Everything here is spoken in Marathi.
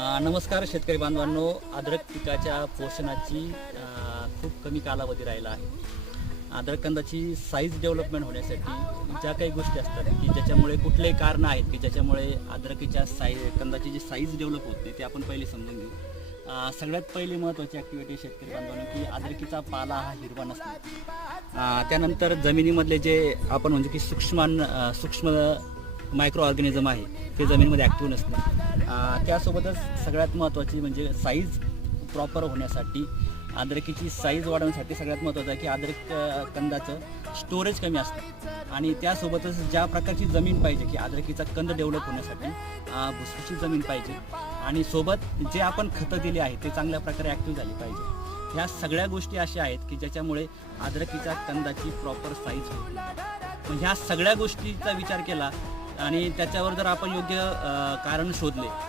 नमस्कार शेतकरी बांधवांनो, अद्रक पिकाच्या पोषणाची खूप कमी कालावधी राहिला आहे. अद्रक कंदाची साईज डेव्हलपमेंट होण्यासाठी ज्या काही गोष्टी असतात की ज्याच्यामुळे कुठलेही कारणं आहेत की ज्याच्यामुळे अद्रकीच्या कंदाची जी साईज डेव्हलप होते ते आपण पहिले समजून घेऊ. सगळ्यात पहिली महत्त्वाची ॲक्टिव्हिटी शेतकरी बांधवांनो की अद्रकीचा पाला हा हिरवा नसतो. त्यानंतर जमिनीमधले जे आपण म्हणजे की सूक्ष्म मायक्रो ऑर्गॅनिझम आहे ते जमिनीमध्ये ॲक्टिव्ह नसतं. त्यासोबतच सगळ्यात महत्त्वाची म्हणजे साईज प्रॉपर होण्यासाठी, अद्रकीची साईज वाढवण्यासाठी सगळ्यात महत्त्वाचं आहे की अद्रक कंदाचं स्टोरेज कमी असतं. आणि त्यासोबतच ज्या प्रकारची जमीन पाहिजे की अद्रकीचा कंद डेव्हलप होण्यासाठी भुसभुशीत जमीन पाहिजे आणि सोबत जे आपण खतं दिली आहे ते चांगल्या प्रकारे ॲक्टिव्ह झाली पाहिजे. ह्या सगळ्या गोष्टी अशा आहेत की ज्याच्यामुळे अद्रकीच्या कंदाची प्रॉपर साईज होईल. मग ह्या सगळ्या गोष्टीचा विचार केला आणि त्याच्यावर जर आपण योग्य कारण शोधले